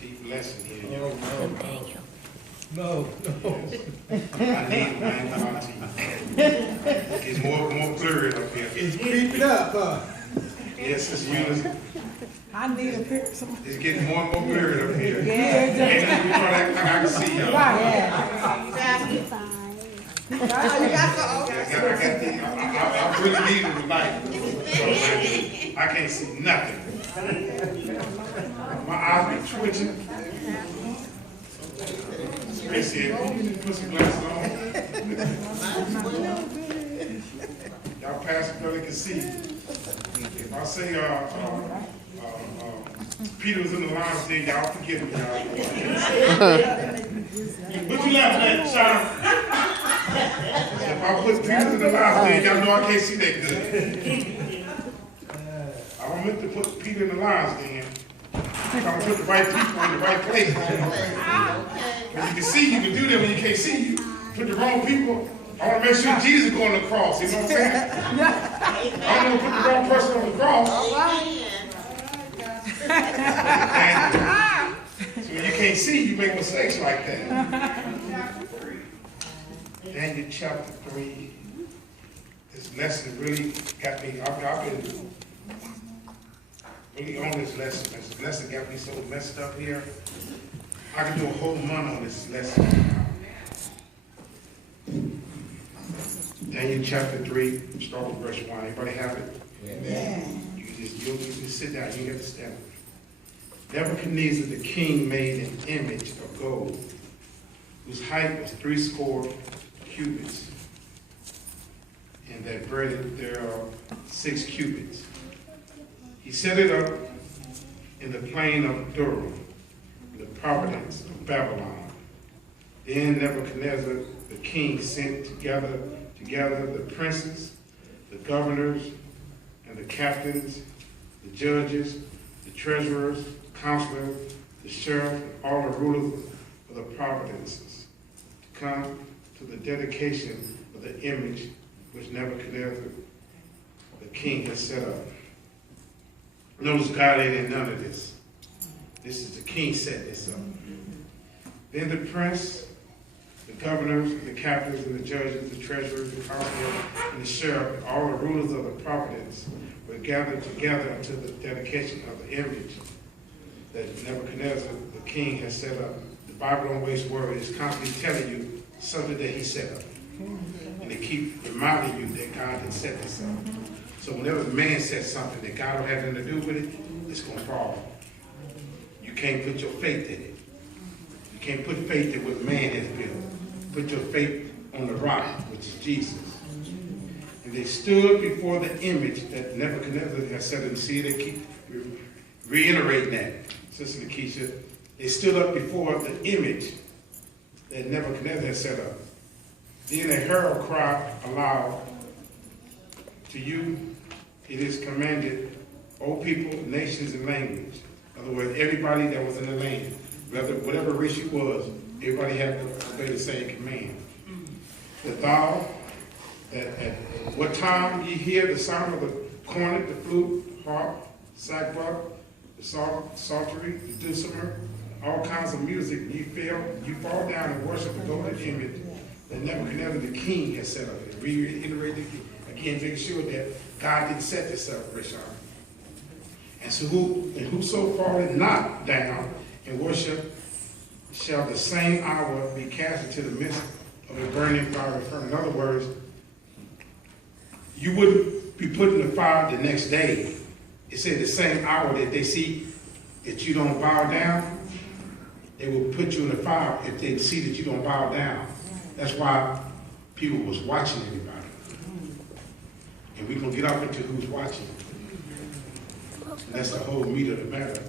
Deep lesson here. No. I ain't lying to you. It's more blurry up here. It's creeping up, huh? Yes, it's using. I need a picture. It's getting more and more blurry up here. Yeah. And we try to act like I can see y'all. I really need it tonight. I can't see nothing. My eyes be twitching. Especially if you put some glasses on. Y'all past brother can see. If I say Peter was in the lion's den, y'all forgive me, y'all. What you laughing at, Sean? If I put Peter in the lion's den, y'all know I can't see that good. I meant to put Peter in the lion's den. I'm put the right people in the right place. When you can see, you can do that. When you can't see, you put the wrong people. I want to make sure Jesus is going to the cross. You know what I'm saying? I don't want to put the wrong person on the cross. So when you can't see, you make mistakes like that. Daniel chapter 3. This lesson really got me. I've been really on this lesson. This lesson got me so messed up here. I could do a whole month on this lesson. Daniel chapter 3, start with verse 1. Everybody have it? Yeah. You just sit down. You have to stand. Nebuchadnezzar the king made an image of gold, whose height was 60 cubits, and that breadth there are 6 cubits. He set it up in the plain of Dura, the province of Babylon. Then Nebuchadnezzar the king sent together the princes, the governors, and the captains, the judges, the treasurers, the counselors, the sheriff, and all the rulers of the provinces to come to the dedication of the image which Nebuchadnezzar the king had set up. Notice God ain't in none of this. This is the king set this up. Then the prince, the governors, the captains, and the judges, the treasurers, the counselors, and the sheriff, and all the rulers of the province were gathered together unto the dedication of the image that Nebuchadnezzar, the king, has set up. The Bible don't waste words. It's constantly telling you something that he set up. And they keep reminding you that God had set this up. So whenever man says something that God don't have nothing to do with it, it's going to fall. You can't put your faith in it. You can't put faith in what man has built. Put your faith on the rock, which is Jesus. And they stood before the image that Nebuchadnezzar has set up. See, they keep reiterating that, Sister Lakeisha. They stood up before the image that Nebuchadnezzar has set up. Then a herald cried aloud, to you it is commanded, O people, nations, and language. In other words, everybody that was in the land, whatever race you was, everybody had to obey the same command. That thou, that at what time ye hear the sound of the cornet, the flute, harp, sackbut, the psaltery, the dulcimer, all kinds of music, you fall down and worship the golden image that Nebuchadnezzar the king has set up. And reiterate again, making sure that God didn't set this up, Richard. And so whoso falleth not down and worship shall the same hour be cast into the midst of a burning fire. In other words, you wouldn't be put in the fire the next day. It said the same hour that they see that you don't bow down, they will put you in the fire if they see that you don't bow down. That's why people was watching everybody. And we're going to get up into who's watching. And that's the whole meat of the matter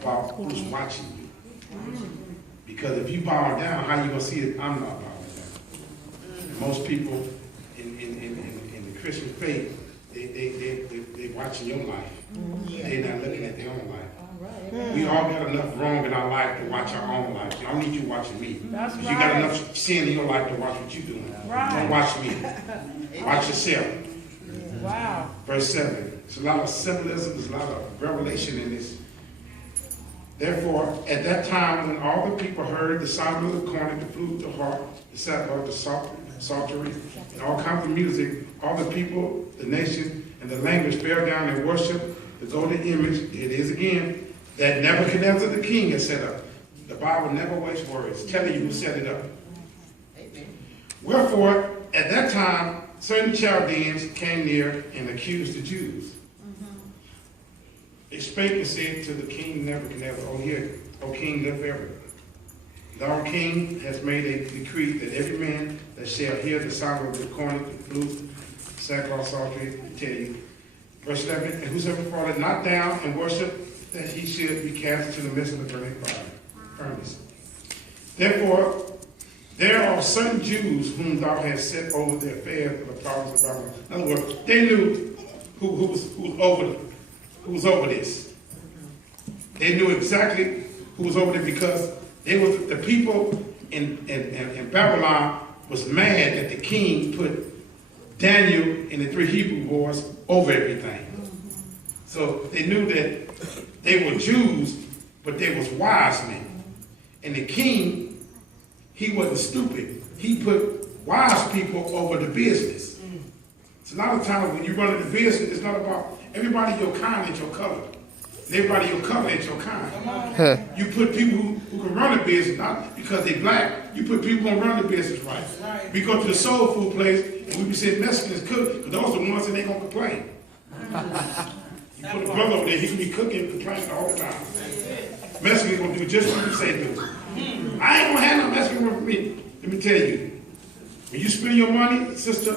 about who's watching you. Because if you bow down, how you going to see it? I'm not bowing down. And most people in the Christian faith, they watching your life. They're not looking at their own life. We all got enough wrong in our life to watch our own life. I don't need you watching me. That's 'Cause you got right. enough sin in your life to watch what you're doing. Right. Don't watch me. Watch yourself. Wow. Verse 7. There's a lot of symbolism, there's a lot of revelation in this. Therefore, at that time, when all the people heard the sound of the cornet, the flute, the harp, the sackbut, the psaltery, and all kinds of music, all the people, the nation, and the language fell down and worshiped the golden image. It is again that Nebuchadnezzar the king has set up. The Bible never wastes words, telling you who set it up. Amen. Wherefore, at that time, certain Chaldeans came near and accused the Jews. They spake and said to the king Nebuchadnezzar, O king, live forever. Thou king has made a decree that every man that shall hear the sound of the cornet, the flute, sackcloth, psaltery, tell you. Verse 11, and whosoever falleth not down and worship, that he should be cast into the midst of the burning furnace. Therefore, there are certain Jews whom thou hast set over the affairs of the province of Babylon. In other words, they knew who was over this. They knew exactly who was over it because they was the people in Babylon was mad that the king put Daniel and the 3 Hebrew boys over everything. So they knew that they were Jews, but they was wise men. And the king, he wasn't stupid. He put wise people over the business. So a lot of times when you run into business, it's not about everybody your kind and your color. And everybody your color and your kind. You put people who can run a business, not because they black, you put people who can run the business right. We go to the soul food place and we be saying Mexicans cook, because those are the ones that ain't gonna complain. You put a brother over there, he can be cooking and complaining all the time. Mexicans gonna do just what you say do. I ain't gonna have no Mexican work for me. Let me tell you, when you spend your money, Sister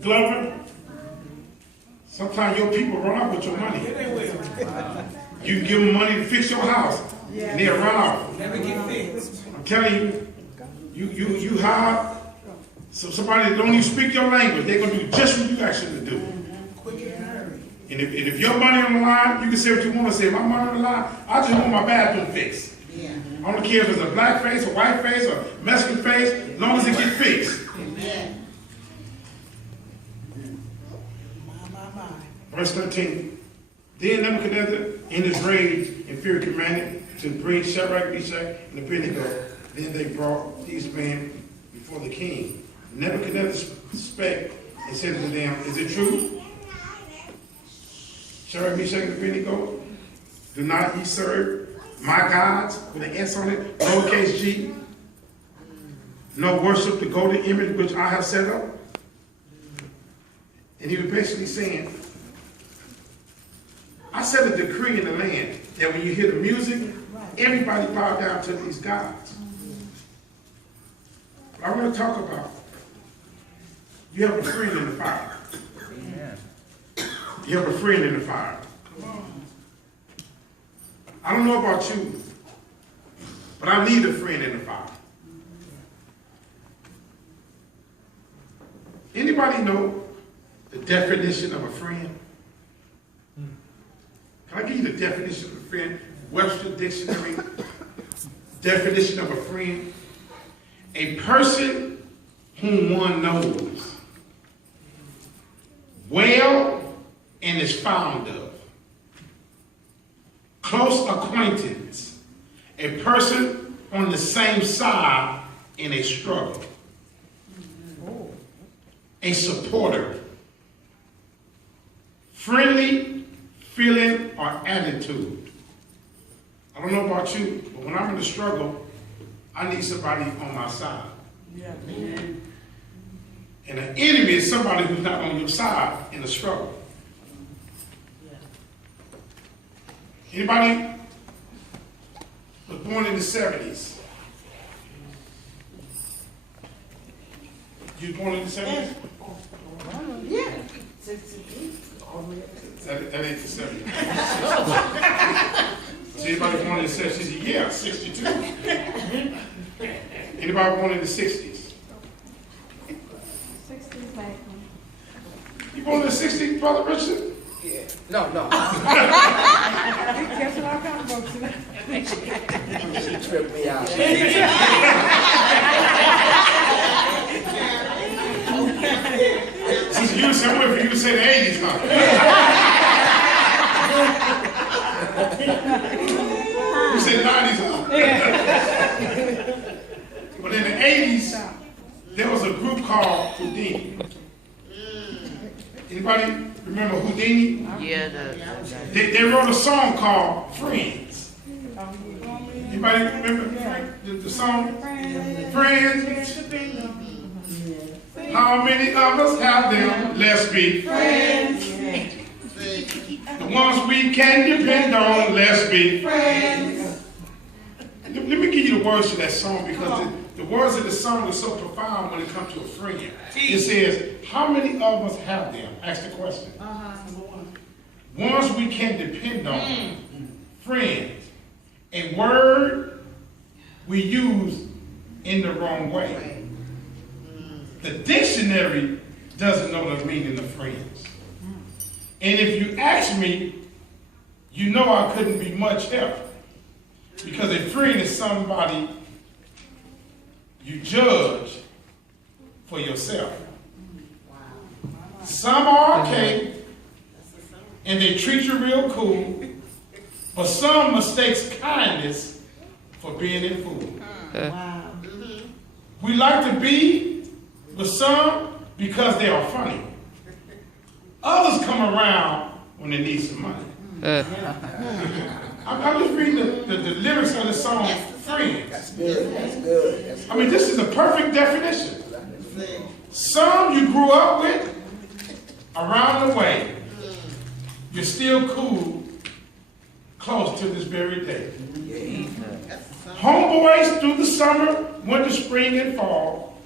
Glover, sometimes your people run off with your money. You can give them money to fix your house, and they'll run off. Never get fixed. I'm telling you, you hire somebody that don't even speak your language. They're gonna do just what you ask them to do. Quick and hurry. And if your money on the line, you can say what you want to say. My money on the line, I just want my bathroom fixed. Yeah. I don't care if it's a black face, a white face, or a Mexican face, as long as it gets fixed. Amen. My. Verse 13. Then Nebuchadnezzar, in his rage and fear, commanded to bring Shadrach, Meshach, and Abednego. Then they brought these men before the king. Nebuchadnezzar spake and said to them, is it true? Shadrach, Meshach, and Abednego, do not ye serve my gods with an S on it, lowercase g, no worship the golden image which I have set up? And he was basically saying, I set a decree in the land that when you hear the music, everybody bow down to these gods. I want to talk about, you have a friend in the fire. You have a friend in the fire. I don't know about you, but I need a friend in the fire. Anybody know the definition of a friend? Can I give you the definition of a friend? Webster Dictionary. Definition of a friend. A person whom one knows well and is fond of. Close acquaintance. A person on the same side in a struggle. A supporter. Friendly feeling or attitude. I don't know about you, but when I'm in a struggle, I need somebody on my side. Yeah. And an enemy is somebody who's not on your side in a struggle. Anybody was born in the 70s? You was born in the 70s? Yeah. That ain't the 70s. See, anybody born in the 70s? She said, yeah, 62. Anybody born in the 60s? 60s back. You born in the 60s, Brother Richard? No, no. You catching all kinds of folks tonight. She tripped me out. Since you said, I'm waiting for you to say the 80s, huh? You said 90s, huh? But in the 80s, there was a group called Houdini. Anybody remember Houdini? Yeah, They wrote a song called Friends. Anybody remember the song? Friends. How many of us have them? Let's be friends. The ones we can depend on, let's be friends. Let me give you the words to that song, because the words of the song are so profound when it comes to a friend. It says, how many of us have them? Ask the question. Ones we can depend on, friends. A word we use in the wrong way. The dictionary doesn't know the meaning of friends. And if you ask me, you know I couldn't be much help. Because a friend is somebody you judge for yourself. Some are okay, and they treat you real cool, but some mistakes kindness for being a fool. Wow. We like to be with some because they are funny. Others come around when they need some money. I'm just reading the lyrics of the song, Friends. That's good. I mean, this is a perfect definition. Some you grew up with, around the way, you're still cool, close to this very day. Homeboys through the summer, winter, spring, and fall.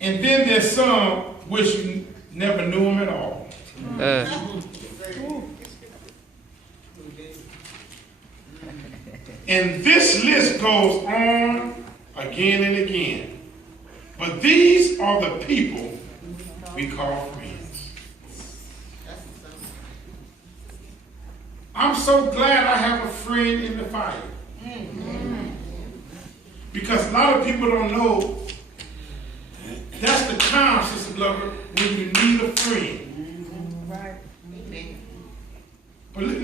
And then there's some wish you never knew them at all. And this list goes on again and again. But these are the people we call friends. I'm so glad I have a friend in the fire. Because a lot of people don't know that's the time, Sister Glover, when you need a friend. Right. But let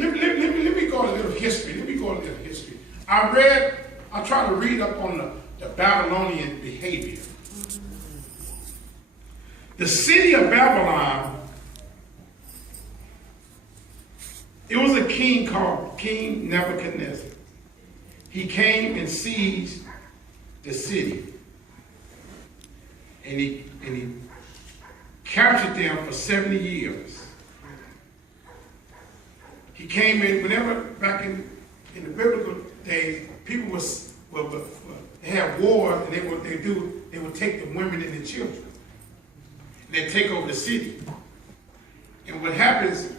me go a little history. I tried to read up on the Babylonian behavior. The city of Babylon, it was a king called King Nebuchadnezzar. He came and seized the city. And he captured them for 70 years. He came in, whenever back in the biblical days, people they had wars, and they would take the women and the children. And they'd take over the city. And what happens,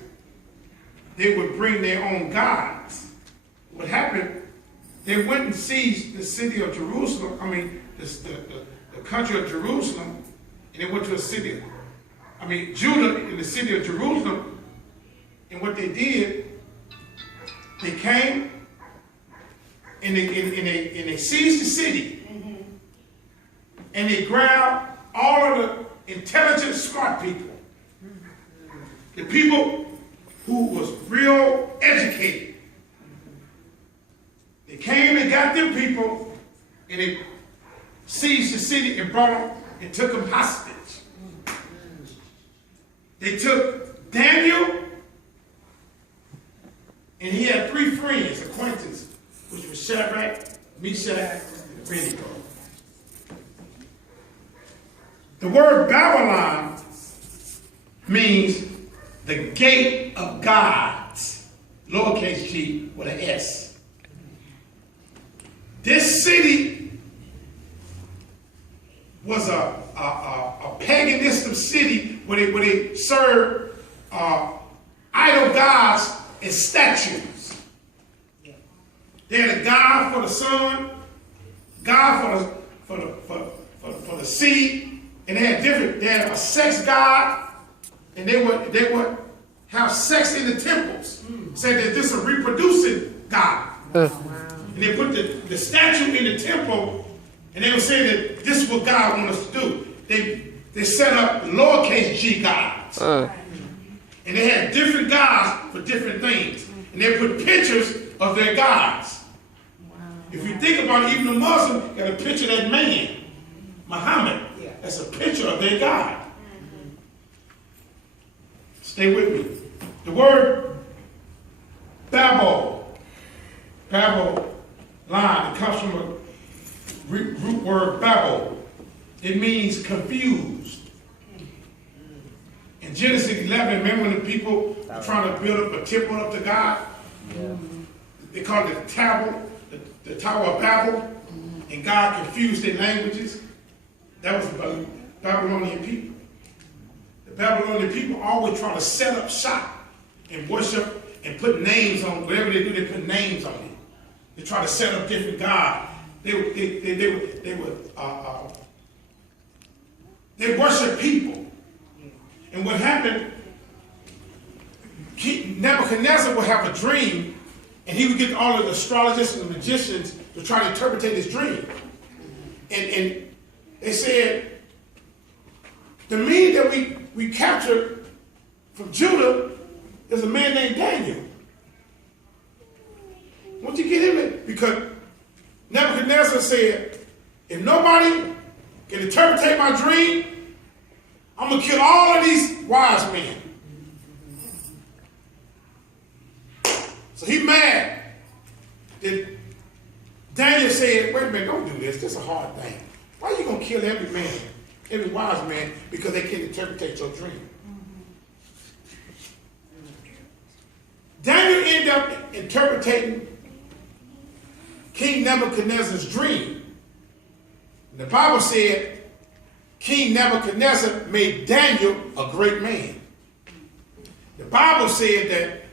they would bring their own gods. What happened, they went and seized the city of Jerusalem, the country of Jerusalem, and they went to Judah in the city of Jerusalem. And what they did, they came and they seized the city. And they grabbed all of the intelligent, smart people. The people who was real educated. They came and got them people, and they seized the city and brought them and took them hostage. They took Daniel, and he had 3 friends, acquaintances, which was Shadrach, Meshach, and Abednego. The word Babylon means the gate of gods, lowercase g with an S. This city was a paganistic city where they served idol gods and statues. They had a god for the sun, god for the sea, and they had a sex god, and they would have sex in the temples. Said that this is a reproducing God. And they put the statue in the temple, and they were saying that this is what God wants us to do. They set up lowercase g gods. And they had different gods for different things. And they put pictures of their gods. If you think about it, even the Muslim got a picture of that man, Muhammad. That's a picture of their God. Stay with me. The word Babel, line, it comes from a root word Babel. It means confused. In Genesis 11, remember when the people were trying to build up a temple up to God? They called it the Tower of Babel, and God confused their languages. That was the Babylonian people. The Babylonian people always try to set up shop and worship and put names on whatever they do. They put names on it. They try to set up different gods. They worship people. And what happened? Nebuchadnezzar would have a dream, and he would get all of the astrologers and the magicians to try to interpret his dream. And they said, the meaning that we captured from Judah is a man named Daniel. Once you get him in, because Nebuchadnezzar said, if nobody can interpret my dream, I'm going to kill all of these wise men. So he mad. Then Daniel said, wait a minute, don't do this. This is a hard thing. Why are you going to kill every man, every wise man, because they can't interpret your dream? Daniel ended up interpreting King Nebuchadnezzar's dream. The Bible said King Nebuchadnezzar made Daniel a great man. The Bible said that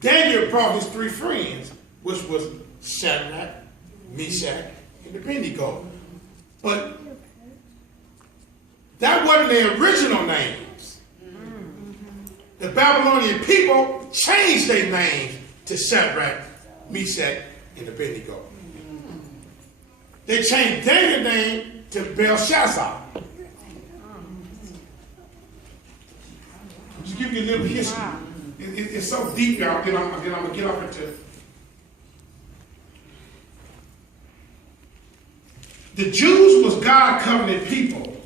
Daniel brought his three friends, which was Shadrach, Meshach, and Abednego. But that wasn't their original names. The Babylonian people changed their names to Shadrach, Meshach, and Abednego. They changed Daniel's name to Belshazzar. Just give you a little history. It's so deep, y'all. Then I'm going to get off into it. The Jews was God covenant people.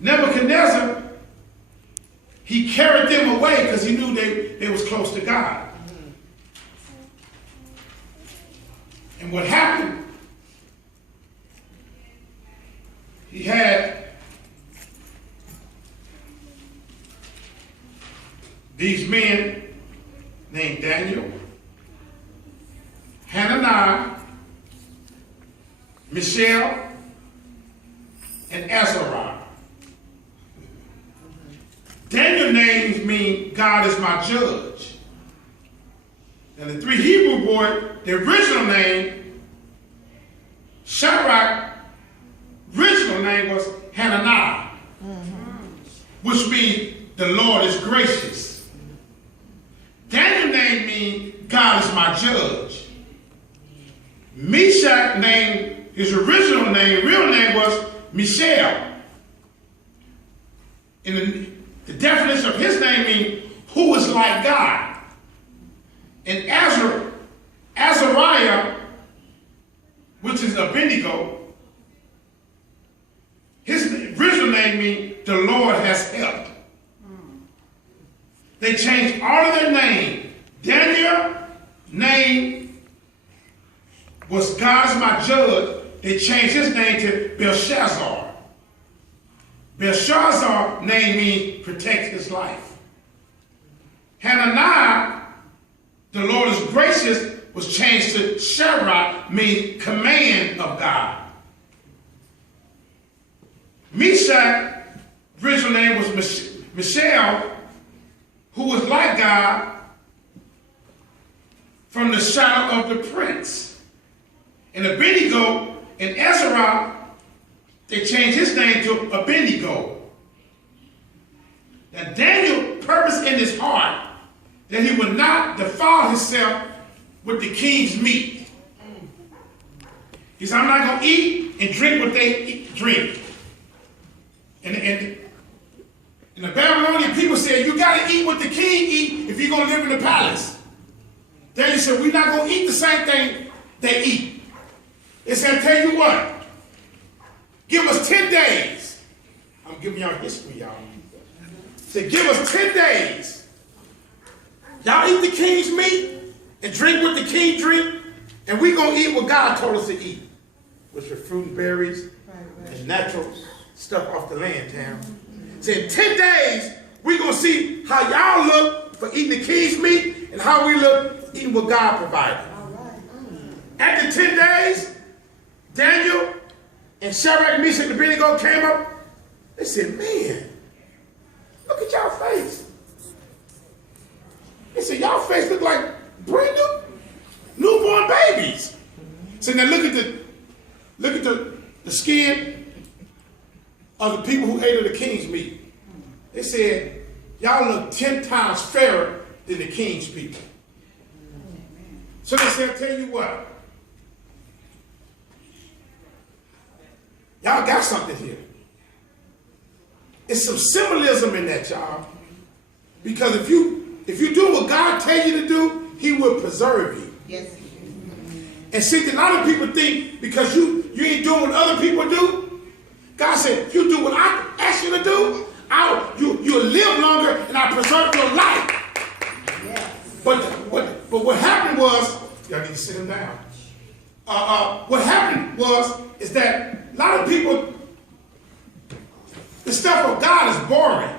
Nebuchadnezzar, he carried them away because he knew they was close to God. And what happened, he had these men named Daniel, Hananiah, Mishael, and Azariah. Daniel's names mean God is my judge. And the three Hebrew boys, their original name, Shadrach, original name was Hananiah, which means the Lord is gracious. Daniel's name means God is my judge. Meshach name, his original name, real name was Mishael. And the definition of his name means who is like God. And Azariah, which is Abednego, his original name means the Lord has helped. They changed all of their name. Daniel's name was God is my judge. They changed his name to Belshazzar. Belshazzar's name means protect his life. Hananiah, the Lord is gracious, was changed to Shadrach, means command of God. Meshach, original name was Mishael, who was like God from the shadow of the prince. And Abednego and Ezra, they changed his name to Abednego. Now Daniel purpose in his heart that he would not defile himself with the king's meat. He said, I'm not going to eat and drink what they drink. And the Babylonian people said, you got to eat what the king eat if you're going to live in the palace. Daniel said, we're not going to eat the same thing they eat. They said, tell you what, give us 10 days. I'm giving y'all history, y'all. Said, give us 10 days. Y'all eat the king's meat and drink what the king drink, and we're going to eat what God told us to eat, which are fruit and berries and natural stuff off the land, town. Said, 10 days, we're going to see how y'all look for eating the king's meat and how we look eating what God provided. After 10 days, Daniel and Shadrach, Meshach, and Abednego came up. They said, man, look at y'all face. They said, y'all face look like brand new, newborn babies. So now look at the skin of the people who ate of the king's meat. They said, y'all look 10 times fairer than the king's people. So they said, I'll tell you what. Y'all got something here. It's some symbolism in that, y'all. Because if you do what God tells you to do, he will preserve you. Yes. And see, a lot of people think because you ain't doing what other people do, God said, if you do what I ask you to do, you'll live longer and I'll preserve your life. Yes. But what happened was, y'all need to sit him down. What happened is that a lot of people, the stuff of God is boring.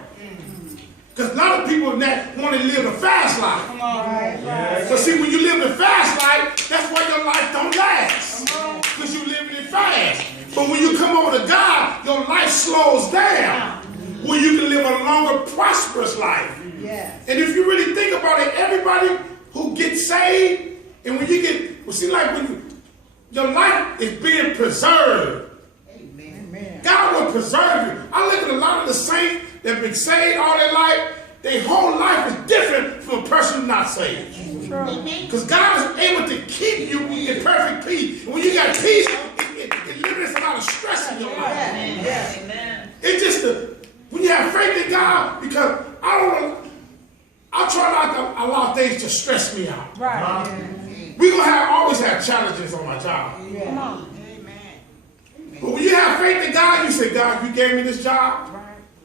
Because a lot of people that want to live a fast life. Come on, right. But see, when you live a fast life, that's why your life don't last. Because you're living it fast. But when you come over to God, your life slows down. Where you can live a longer, prosperous life. Yes. And if you really think about it, everybody who gets saved, and when you get, see, like when your life is being preserved. Amen. God will preserve you. I look at a lot of the saints that have been saved all their life. Their whole life is different from a person who's not saved. Because God is able to keep you in perfect peace. And when you got peace, it eliminates a lot of stress in your life. Yes. Amen. It's just when you have faith in God, because I try not to allow things to stress me out. Right. We're going to always have challenges on my job. Yeah. Come on. But when you have faith in God, you say, God, you gave me this job.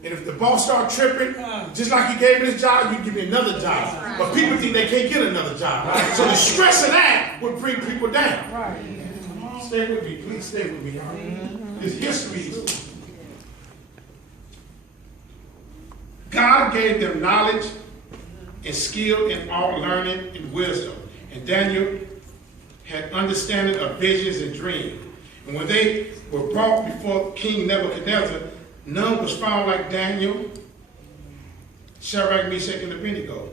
And if the boss start tripping, just like you gave me this job, you give me another job. But people think they can't get another job. So the stress of that would bring people down. Right. Stay with me. Please stay with me, y'all. This history. God gave them knowledge and skill in all learning and wisdom. And Daniel had understanding of visions and dreams. And when they were brought before King Nebuchadnezzar, none was found like Daniel, Shadrach, Meshach, and Abednego.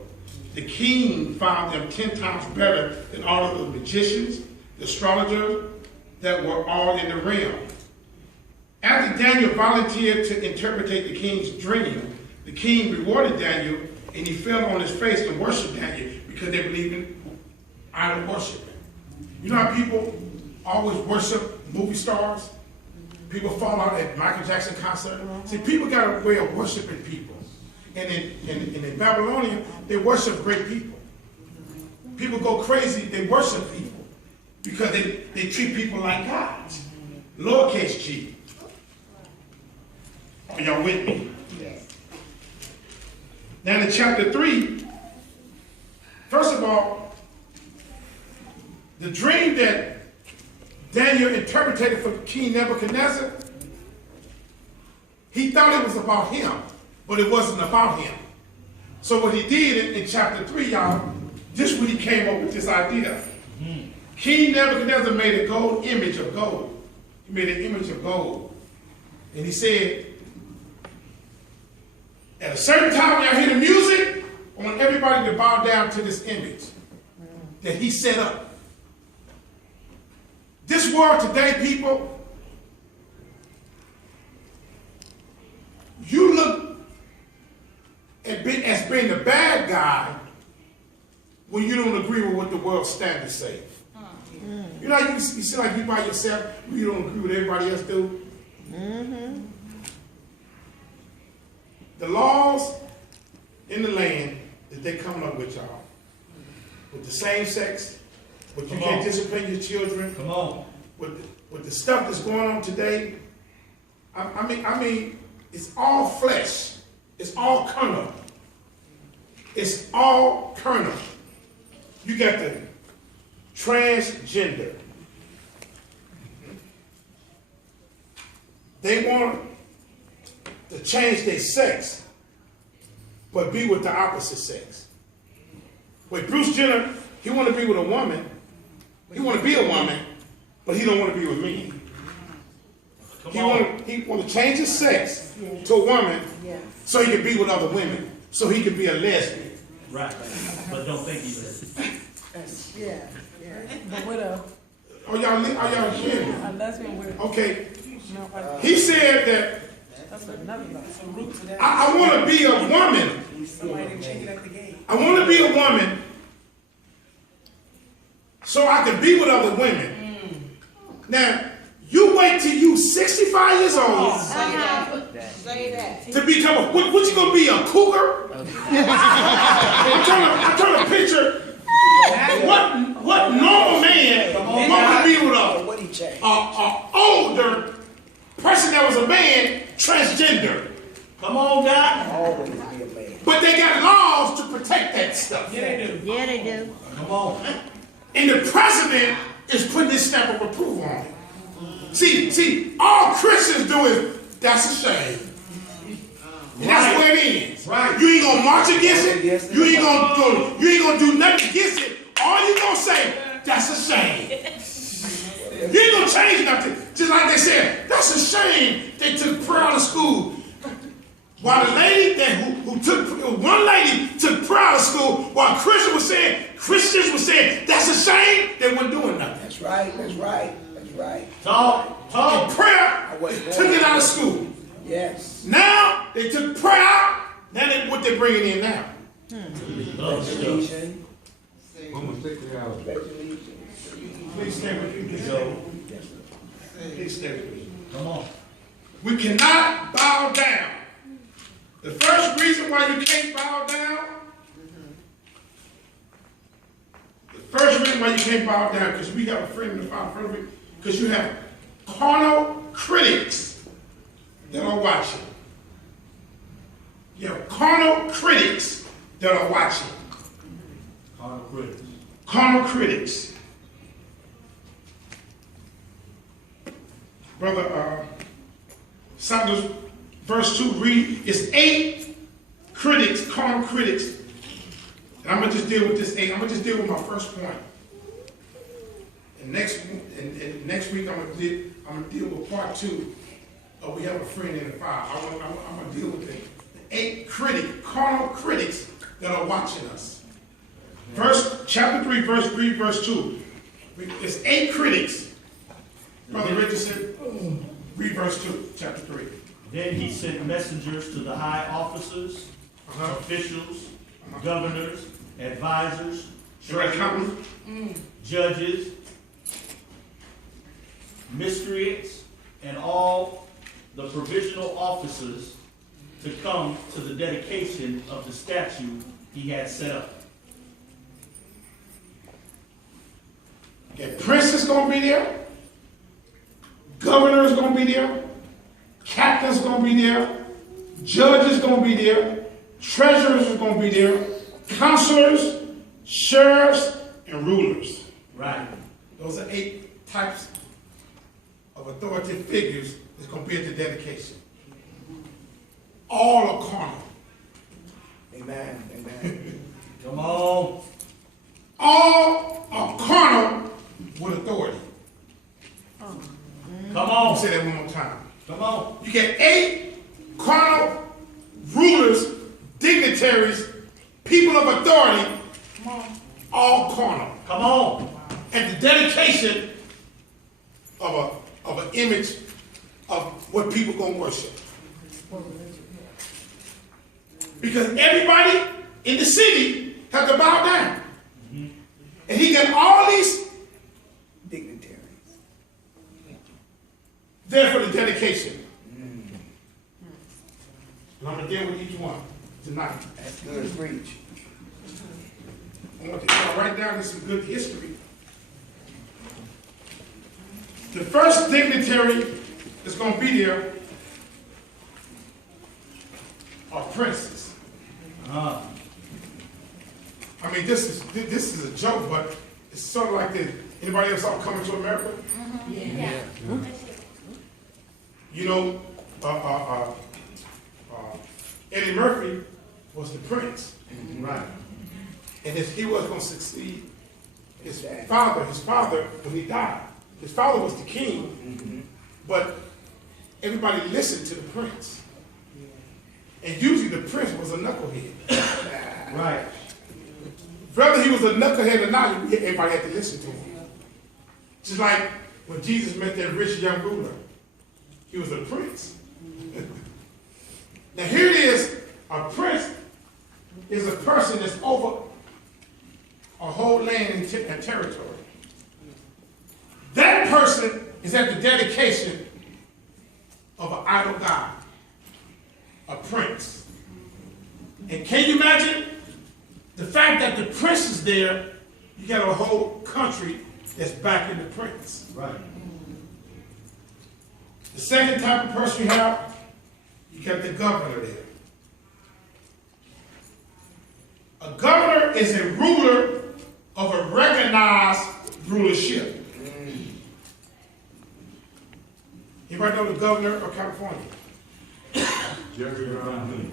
The king found them 10 times better than all of the magicians, the astrologers that were all in the realm. After Daniel volunteered to interpret the king's dream, the king rewarded Daniel, and he fell on his face and worshiped Daniel because they believed in idol worship. You know how people always worship movie stars? People fall out at Michael Jackson concert. See, people got a way of worshiping people. And in Babylonian, they worship great people. People go crazy, they worship people because they treat people like gods. Lowercase g. Are y'all with me? Yes. Now in chapter 3, first of all, the dream that Daniel interpreted for King Nebuchadnezzar, he thought it was about him, but it wasn't about him. So what he did in chapter 3, y'all, this is when he came up with this idea. King Nebuchadnezzar made a gold image of gold. He made an image of gold. And he said, at a certain time when y'all hear the music, I want everybody to bow down to this image that he set up. This world today, people, you look as being the bad guy when you don't agree with what the world standards say. You know, you see like you by yourself, you don't agree with everybody else do. The laws in the land that they coming up with, y'all, with the same sex, but you can't discipline your children. Come on. With the stuff that's going on today, I mean, it's all flesh. It's all carnal. It's all carnal. You got the transgender. They want to change their sex, but be with the opposite sex. With Bruce Jenner, he want to be with a woman. He want to be a woman, but he don't want to be with me. He want to change his sex to a woman so he can be with other women, so he can be a lesbian. Right. But don't think he's Yeah, yeah. But with a Are y'all hearing me? lesbian with a, Okay. no, He said that that's another level. I want to be a woman. I want to be a woman so I can be with other women. Now, you wait till you 65 years old Say that. to become a, what you gonna be, a cougar? I'm trying to picture what normal man want to be with What he changed? a older person that was a man, transgender. Come on, Doc. Always be a man. But they got laws to protect that stuff. Yeah, they do. Come on. And the president is putting this stamp of approval on it. See, all Christians do is, that's a shame. And that's where it ends. Right. You ain't gonna march against it. You ain't gonna do nothing against it. All you gonna say, that's a shame. You ain't gonna change nothing. Just like they said, that's a shame they took prayer out of school. While the lady one lady took prayer out of school, while Christians were saying, that's a shame, they weren't doing nothing. That's right. That's right. That's right. Talk. And prayer took it out of school. Yes. Now they took prayer out. Now what they're bringing in now? Legion. Please stand with me, Joe. Please stand with me. Come on. We cannot bow down. The first reason why you can't bow down, because we have a friend in the Father, because you have carnal critics that are watching. You have carnal critics that are watching. Carnal critics. Carnal critics. Brother Sanders, verse 2, read, it's 8 critics, carnal critics. And I'm going to just deal with this 8. I'm going to just deal with my first point. And next week, I'm going to deal with part 2 of We Have a Friend in the Fire. I'm going to deal with the 8 carnal critics that are watching us. Chapter 3, verse 3, verse 2. It's 8 critics. Brother Richardson, read verse 2, chapter 3. Then he sent messengers to the high officers, officials, governors, advisors, treasurers, judges, miscreants, and all the provisional officers to come to the dedication of the statue he had set up. The prince is going to be there. Governor is going to be there. Captain's going to be there. Judge is going to be there. Treasurers is going to be there. Counselors, sheriffs, and rulers. Right. Those are 8 types of authoritative figures that's going to be at the dedication. All are carnal. Amen. Amen. Come on. All are carnal with authority. Come I'll on. say that one more time. Come on. You get 8 carnal rulers, dignitaries, people of authority, all carnal. Come on. At the dedication of an image of what people gonna worship. Because everybody in the city have to bow down. And he got all these Dignitaries. there for the dedication. And I'm going to deal with each one tonight. That's good. Preach. I want you to write down some good history. The first dignitary that's going to be there are princes. Ah, I mean, this is a joke, but it's sort of like the, anybody else saw Coming to America? Yeah. You know, Eddie Murphy was the prince, right? And he was going to succeed his father, when he died. His father was the king, but everybody listened to the prince. And usually the prince was a knucklehead. right. Whether he was a knucklehead or not, everybody had to listen to him. Just like when Jesus met that rich young ruler, he was a prince. Now here it is, a prince is a person that's over a whole land and territory. That person is at the dedication of an idol god, a prince. And can you imagine the fact that the prince is there, you got a whole country that's backing the prince. Right. The second type of person you have, you got the governor there. A governor is a ruler of a recognized rulership. Anybody know the governor of California? Jerry Brown.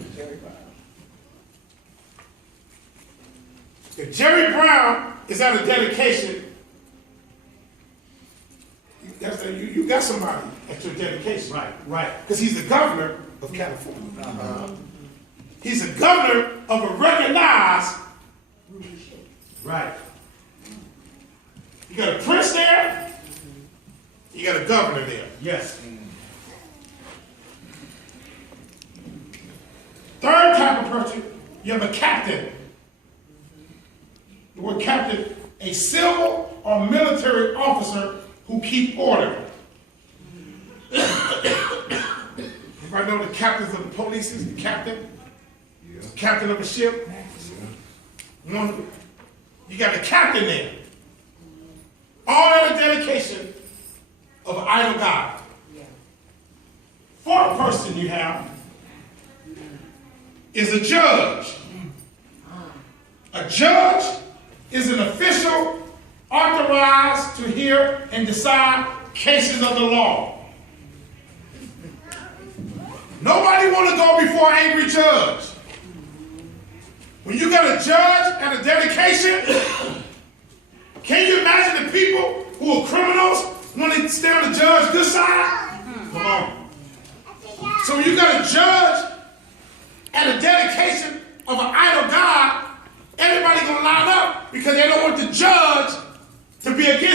If Jerry Brown is at a dedication, you got somebody at your dedication. Right. Because he's the governor of California. He's a governor of a recognized. Right. You got a prince there, you got a governor there. Yes. Third type of person, you have a captain. The word captain, a civil or military officer who keep order. Everybody know the captains of the police is the captain? Yeah. Captain of a ship? Yeah. You got a captain there. All at a dedication of an idol god. Yeah. Fourth person you have is a judge. A judge is an official authorized to hear and decide cases of the law. Nobody want to go before an angry judge. When you got a judge at a dedication, can you imagine the people who are criminals want to stay on the judge's good side? Come on. So when you got a judge at a dedication of an idol god, everybody gonna line up because they don't want the judge to be against